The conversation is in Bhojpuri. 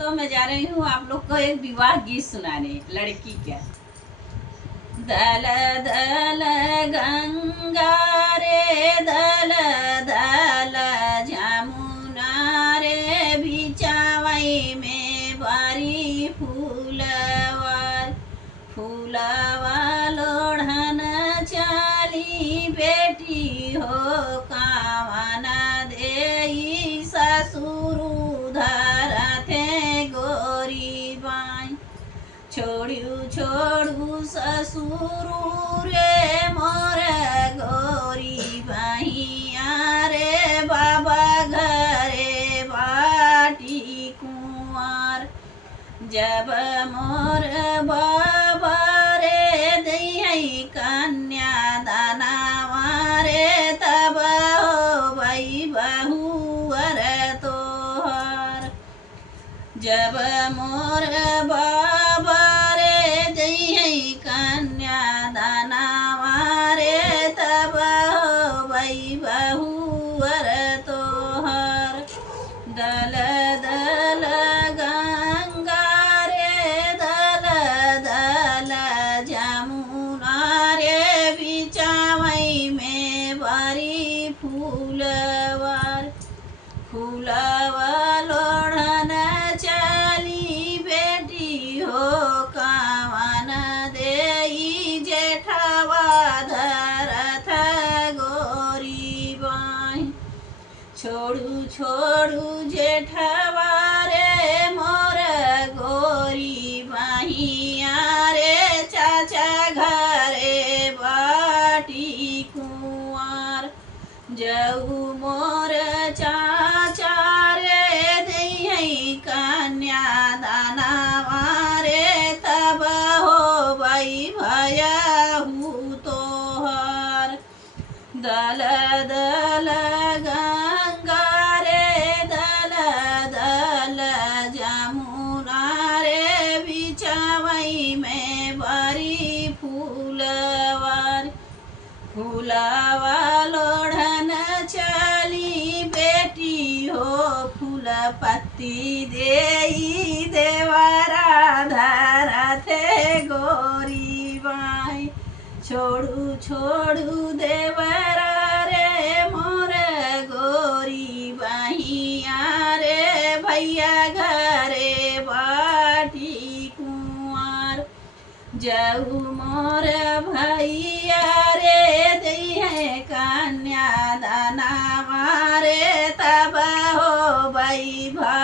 दोस्तों मैं जा रही हूँ आप लोग को एक विवाह गीत सुनाने लड़की का। दल दल गंगा रे दल दल जमुना रे बिचावई में बारी फूलवा फूलवा लोढ़न चाली बेटी हो कामना देई ससुर छोड़ू ससुर रे मोर गोरी बहिया रे बाबा घरे बाटी कुंवर जब मोर बाबा रे दई कन्या दानावा रे तब हो भई बहुअर तोहर जब मोर बाबा कन्या दानावा रे तब हो भई बहुअर तोहर दल दल गंगा रे दल दल जमुना रे बिचावई में बारी फूलवर फूलवा लोढ़न चली बेटी हो छोड़ू छोड़ू जेठवा रे मोर गोरी बहिया रे चाचा घरे बाटी कुंवर जऊ मोर चाचा रे दई कन्या दानावा रे तब हो भई भयहु तोहर दल दल फूलवा लोढ़न चली बेटी हो फूल पत्ती देई देवरा धरा थे गोरी बाई छोड़ू छोड़ू देवरा रे मोर गोरी बहिया रे भैया घरे बाटी कुंवर जऊ मोर भैया कन्या दानावा रे तब हो भई भा